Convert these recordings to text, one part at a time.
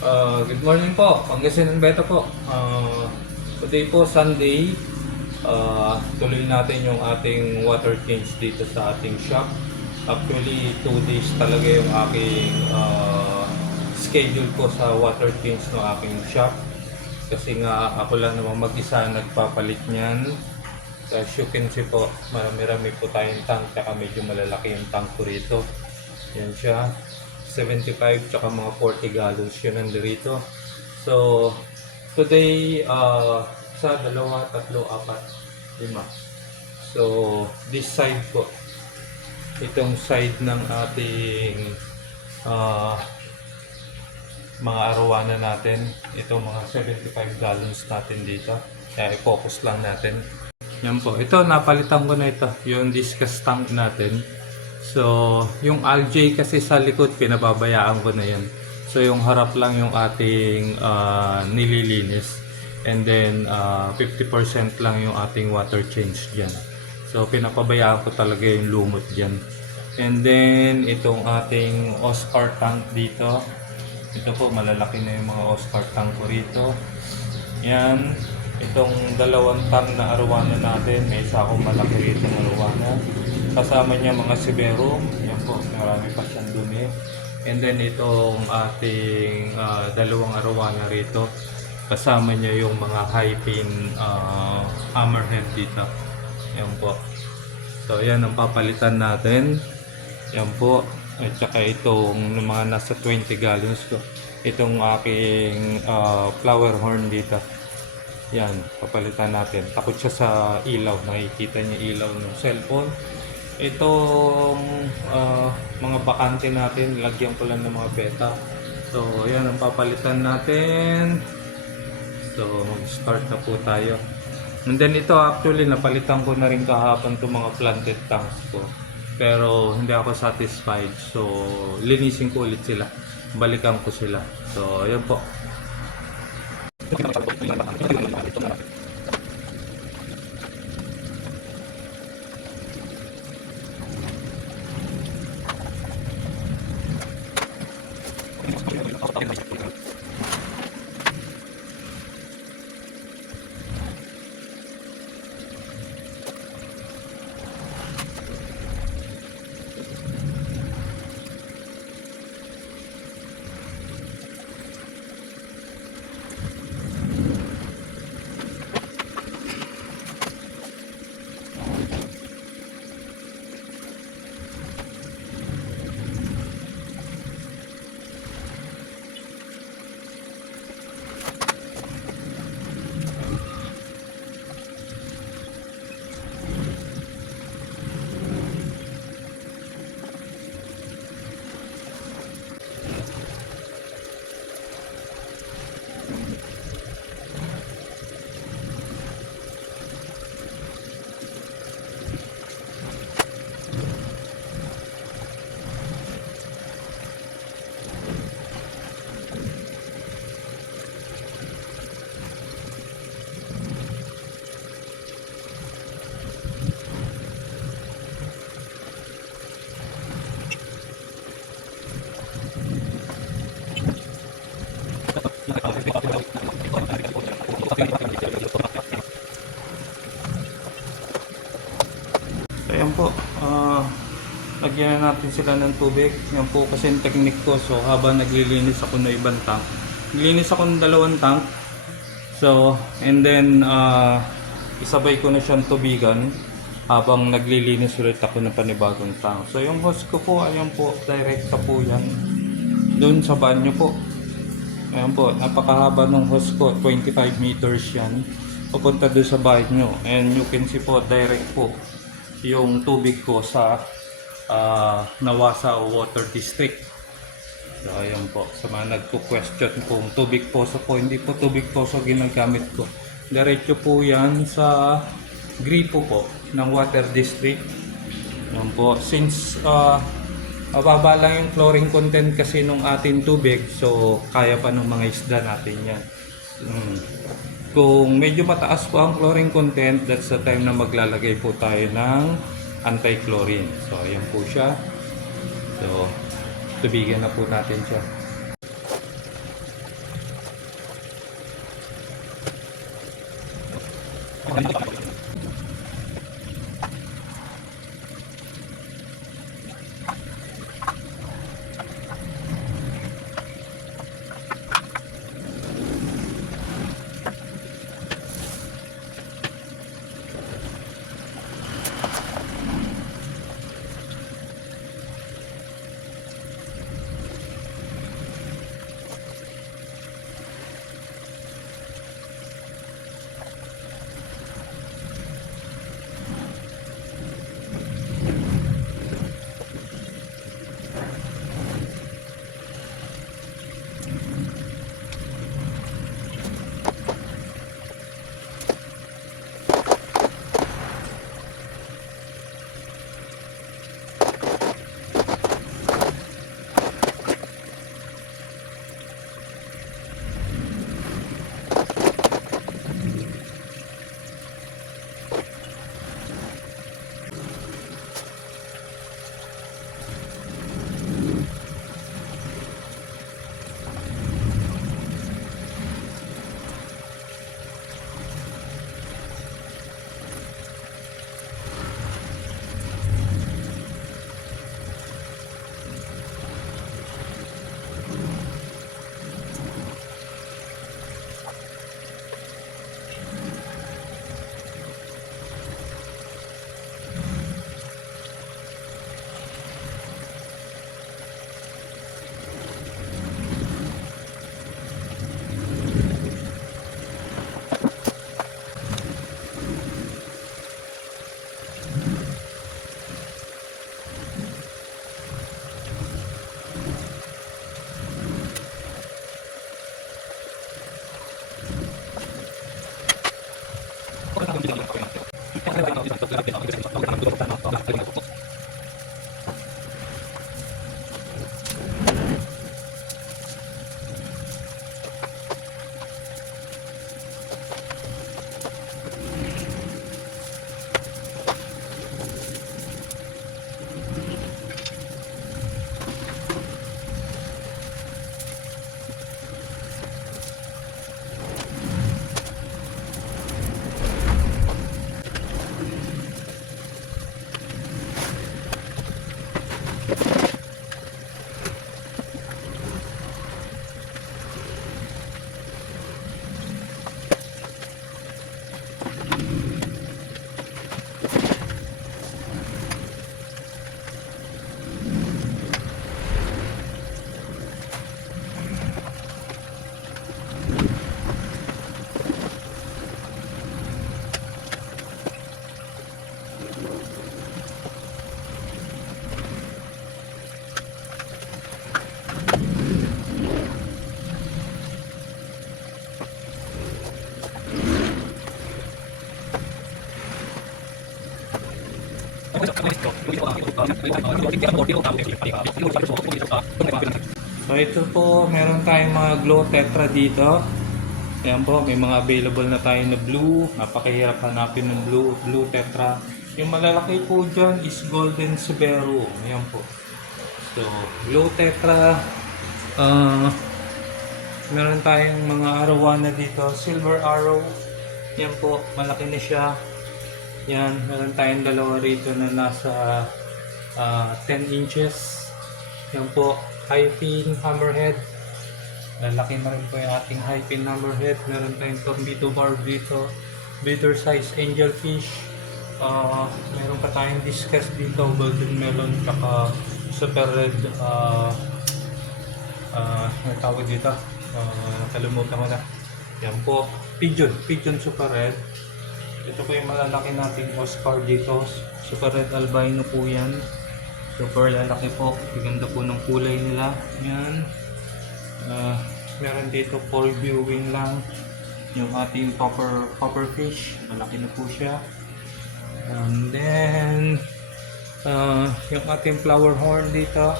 Good morning po, Pangasinan Beta po. Today po, Sunday. Tuloy natin yung ating water change dito sa ating shop. Actually, 2 days talaga yung aking schedule ko sa water change ng aking shop. Kasi nga ako lang naman mag-isa nagpapalit niyan. As you can see po, marami-rami po tayong tank, tsaka medyo malalaki yung tank ko rito. Yan siya. 75 tsaka mga 40 gallons yun nandito. So, today, sa 2, 3, 4, 5. So, this side po, itong side ng ating mga arwana natin, itong mga 75 gallons natin dito. Kaya i-focus lang natin. Yan po. Ito, napalitan ko na ito. Yung discus tank natin. So, yung algae kasi sa likod, pinababayaan ko na yan. So, yung harap lang yung ating nililinis. And then, 50% lang yung ating water change dyan. So, pinapabayaan ko talaga yung lumot dyan. And then, itong ating Oscar tank dito. Ito po, malalaki na yung mga Oscar tank ko rito. Yan. Itong 2 tank na arwana natin. May isa akong malaki rito ng arwana. Kasama niya mga Sibero, yan po, marami pa siyang dumi. And then itong ating 2 arwana rito, kasama niya yung mga high pin hammerhead dito. Yan po. So yan ang papalitan natin. Yan po. At saka itong mga nasa 20 gallons ko. Itong aking flower horn dito. Yan, papalitan natin. Takot siya sa ilaw. Nakikita niya ilaw ng cellphone. Itong mga bakante natin, lagyan ko lang ng mga beta. So, yan ang papalitan natin. So, mag-start na po tayo. And then ito actually, napalitan ko na rin kahapon itong mga planted tanks ko. Pero hindi ako satisfied. So, linisin ko ulit sila. Balikan ko sila. So, yan po. So yan po, lagyan na natin sila ng tubig. Yan po kasi yung technique ko. So habang naglilinis ako ng ibang tank, naglilinis ako ng 2 tank. So and then isabay ko na siyang tubigan habang naglilinis ulit ako ng panibagong tank. So yung hose ko po, ayan po, direct po yan doon sa banyo po. Ayan po, napakahaba ng hose ko, 25 meters yan. Pupunta doon sa banyo. And you can see po, direct po yung tubig ko sa Nawasa Water District. So ayan po, sa mga nagpo-question kung tubig poso po, hindi po tubig poso ginagamit ko. Diretso po yan sa gripo po ng Water District. Ayan po, since mababa lang yung chlorine content kasi nung ating tubig, so kaya pa ng mga isda natin yan. Kung medyo mataas po ang chlorine content, that's the time na maglalagay po tayo ng anti-chlorine. So ayan po siya. So tubigan na po natin siya. So ito po, meron tayong mga glow tetra dito. Ayan po, may mga available na tayo na blue. Napakahirap hanapin ng blue tetra. Yung malalaki po dyan is golden Subaru. Ayan po. So, glow tetra. Meron tayong mga arawana dito. Silver arrow. Yan po, malaki na siya. Yan, meron tayong dalawa rito na nasa 10 inches. Yan po, high fin hammerhead. Lalaki na rin po yung ating high fin hammerhead. Meron tayong torpedo barb dito. Bigger size angelfish. Meron pa tayong discus dito, golden melon, tsaka super red. Ang tawag dito? Nakalimutan ko na. Yan po, pigeon super red. Ito po yung malalaki nating Oscar dito. Super red albino po yan. Super lalaki po. Ganda po ng kulay nila. Yan. Meron dito for viewing lang. Yung ating popper fish. Malaki na po siya. And then, yung ating flower horn dito.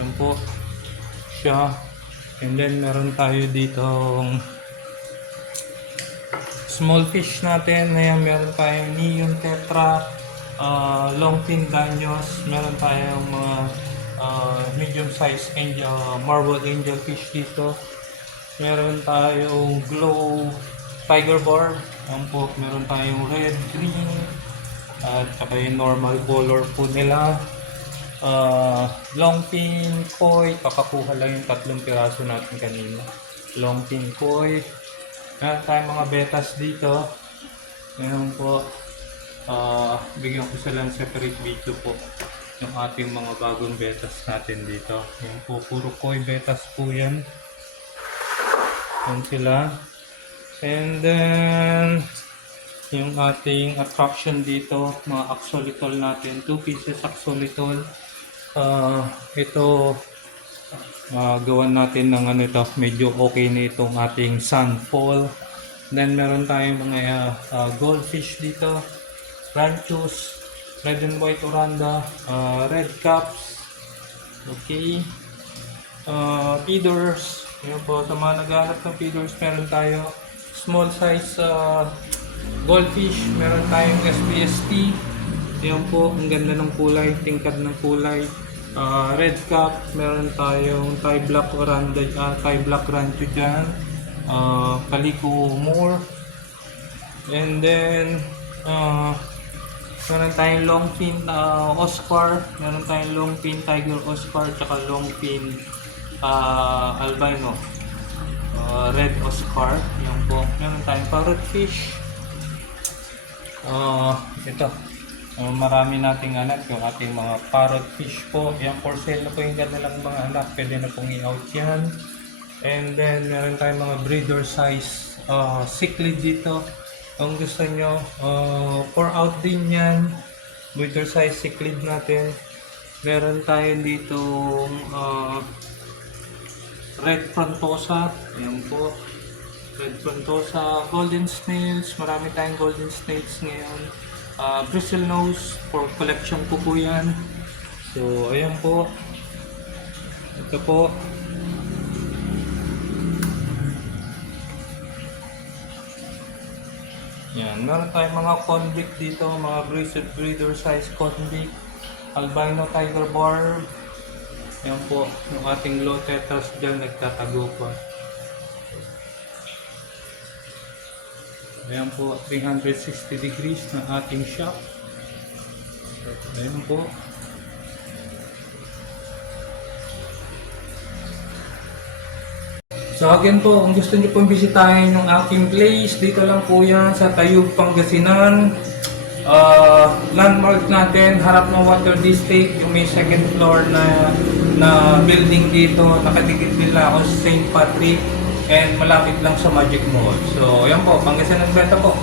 Yan po. Siya. And then, meron tayo dito small fish natin. Ayan, meron tayong neon tetra, longfin danyos, meron tayong mga medium size angel, marble angel fish dito. Meron tayong glow Tiger Bar. Yan po, meron tayong red, green, at saka yung normal color po nila. Long pin, koi, kakakuha lang yung 3 piraso natin kanina. Long pin, koi. Meron tayong mga betas dito. Ngayon po, bigyan ko sila ng separate video po yung ating mga bagong betas natin dito. Yan po, puro koi betas po yan. Yan sila. And then, yung ating attraction dito, mga axolotl natin. 2 pieces axolotl. Ito, gawan natin ng ano ito, medyo okay na itong ating sunfall. Then meron tayong mga goldfish dito, ranchos, red and white oranda, red caps, okay, feeders. Yun po, sa mga naghahanap ng feeders, meron tayo small size goldfish, meron tayong SBST. Yan po, ang ganda ng kulay, tingkad ng kulay. Red cap, meron tayong Thai black oranda, Thai black rancho dyan. Calico Moor. And then, meron tayong long fin Oscar, meron tayong long fin Tiger Oscar, tsaka long fin albino red Oscar. Yan po, meron tayong parrotfish. Ito, marami nating anak, yung ating mga parrotfish po. Yan, for sale na po yung kanilang mga anak, pwede na pong i-out yan. And then meron tayong mga breeder size cichlid dito. Kung gusto nyo, pour out din yan, breeder size cichlid natin. Meron tayo dito red frontosa. Ayan po, red frontosa, golden snails. Marami tayong golden snails ngayon. Bristle nose, for collection ko po yan. So ayan po, ito po. Yan, meron tayong mga convict dito, mga breeder size convict, albino tiger barb. Yan po, yung ating low tetas dyan nagtatago pa. Ayan po, 360 degrees ng ating shop. Ayan po. So again po, kung gusto niyo pong bisitahin yung aking place, dito lang po yan sa Tayug, Pangasinan. Landmark natin, harap ng Water District, yung may second floor na building dito, nakadikit nila ako sa St. Patrick, and malapit lang sa Magic Mall. So yan po, Pangasinan Benta po.